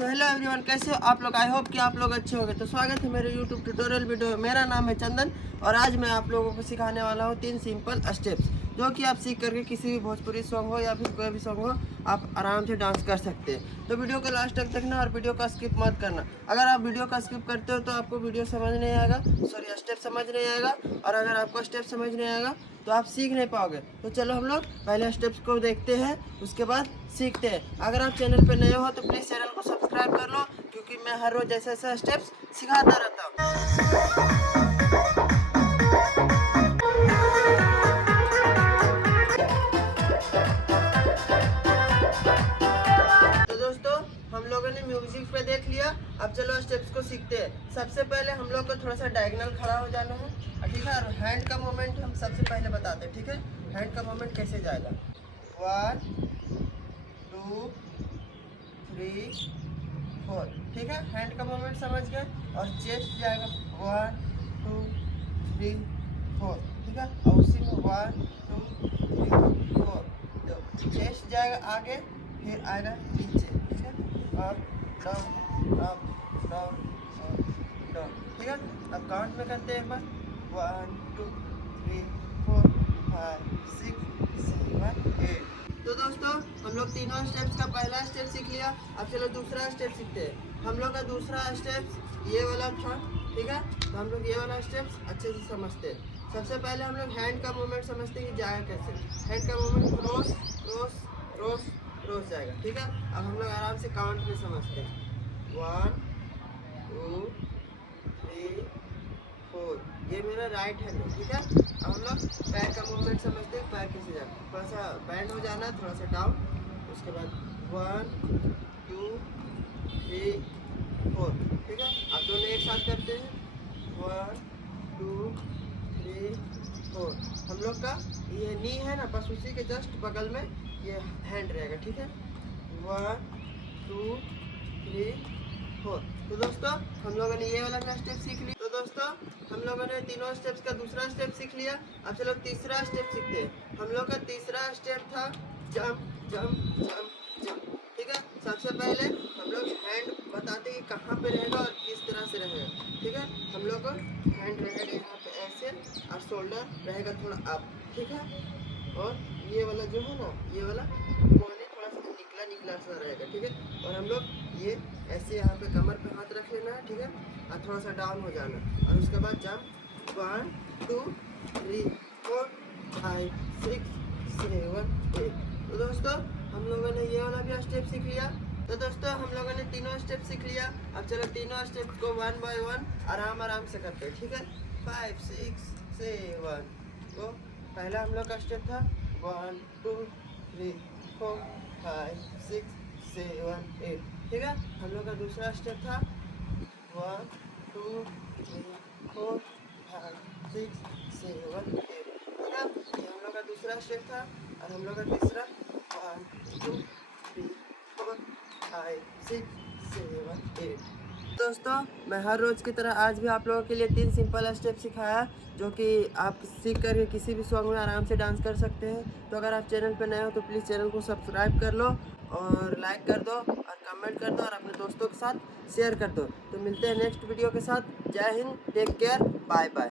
So hello everyone, कैसे हो आप लोग। आई होप कि आप लोग अच्छे होंगे। तो स्वागत है मेरे यूट्यूब ट्यूटोरियल वीडियो में। मेरा नाम है चंदन और आज मैं आप लोगों को सिखाने वाला हूँ 3 सिंपल स्टेप्स जो कि आप सीख करके किसी भी भोजपुरी सॉन्ग हो या फिर कोई भी सॉन्ग हो आप आराम से डांस कर सकते हैं। तो वीडियो को लास्ट तक देखना और वीडियो का स्किप मत करना। अगर आप वीडियो का स्किप करते हो तो आपको वीडियो समझ नहीं आएगा, सॉरी स्टेप समझ नहीं आएगा, और अगर आपको स्टेप समझ नहीं आएगा तो आप सीख नहीं पाओगे। तो चलो हम लोग पहले स्टेप्स को देखते हैं, उसके बाद सीखते हैं। अगर आप चैनल पर नए हो तो प्लीज़ चैनल को सब्सक्राइब कर लो, क्योंकि मैं हर रोज ऐसे ऐसे स्टेप्स सिखाता रहता हूँ। तो दोस्तों, हम लोगों ने म्यूजिक पे देख लिया, अब चलो स्टेप्स को सीखते हैं। सबसे पहले हम लोग को थोड़ा सा डायगोनल खड़ा हो जाना है, ठीक है। और हैंड का मूवमेंट हम सबसे पहले बताते हैं, ठीक है। हैंड का मूवमेंट कैसे जाएगा, 1 2 3 4, ठीक है। हैंड का मूवमेंट समझ गए। और चेस्ट जाएगा 1 2 3 4, ठीक है। और उसी में 1 2 3 4, तो चेस्ट जाएगा आगे, फिर आएगा नीचे, ठीक है। Up down up down up down, ठीक है। अब काउंट में करते हैं एक बार, 1 2 3 4 5 6 7 8। तो दोस्तों, हम लोग तीनों स्टेप्स का पहला स्टेप सीख लिया। अब चलो दूसरा स्टेप सीखते हैं। हम लोग का दूसरा स्टेप ये वाला था, ठीक है। तो हम लोग ये वाला स्टेप्स अच्छे से समझते हैं। सबसे पहले हम लोग हैंड का मूवमेंट समझते हैं कि जाएगा कैसे। हैंड का movement cross cross cross cross जाएगा, ठीक है। अब हम लोग आराम से काउंट में समझते हैं, 1 2 3 4, ये मेरा राइट हैंड है, ठीक है। अब हम लोग पैर का मूवमेंट समझते हैं, पैर कैसे जाएगा। थोड़ा सा बैंड हो जाना, थोड़ा सा डाउन, उसके बाद 1 2 3 4, ठीक है। अब दोनों एक साथ करते हैं, 1 2 3 4। हम लोग का ये नी है ना, बस उसी के जस्ट बगल में ये हैंड रहेगा, ठीक है। 1 2 3 4। तो दोस्तों, हम लोगों ने ये वाला स्टेप सीख लिया। तो दोस्तों, हम लोगों ने तीनों स्टेप्स का दूसरा स्टेप सीख लिया। अब चलो तीसरा स्टेप सीखते हैं। हम लोग का तीसरा स्टेप था जंप जंप जंप जंप, ठीक है। सबसे पहले हम लोग हैंड बताते हैं कि कहाँ पे रहेगा और किस तरह से रहेगा, ठीक है। हम लोग का हैंड रहेगा यहाँ पे ऐसे, और शोल्डर रहेगा थोड़ा अप, ठीक है। और ये वाला जो है ना, ये वाला कोने थोड़ा सा निकला निकला सा रहेगा, ठीक है। और हम लोग ये ऐसे यहाँ पे कमर पे हाथ रख लेना है, ठीक है। और थोड़ा सा डाउन हो जाना, और उसके बाद जंप 1 2 3 4 5 6 7 8। तो दोस्तों, हम लोगों ने ये वाला भी स्टेप सीख लिया। तो दोस्तों, हम लोगों ने तीनों स्टेप सीख लिया। अब चलो तीनों स्टेप को 1 बाय 1 आराम आराम से करते हैं, ठीक है। 5 6 7। तो पहला हम लोग का स्टेप था 1 2 3 4 5 6 7 8, ठीक है। हम लोग का दूसरा स्टेप था 1 2 3 4 5 6 7 8, ठीक है। ये हम लोग का दूसरा स्टेप था। और हम लोग का तीसरा 1 2 3 4 5 6 7 8। दोस्तों, मैं हर रोज़ की तरह आज भी आप लोगों के लिए 3 सिंपल स्टेप सिखाया, जो कि आप सीख कर किसी भी सॉन्ग में आराम से डांस कर सकते हैं। तो अगर आप चैनल पर नए हो तो प्लीज़ चैनल को सब्सक्राइब कर लो, और लाइक कर दो, और कमेंट कर दो, और अपने दोस्तों के साथ शेयर कर दो। तो मिलते हैं नेक्स्ट वीडियो के साथ। जय हिंद, टेक केयर, बाय बाय।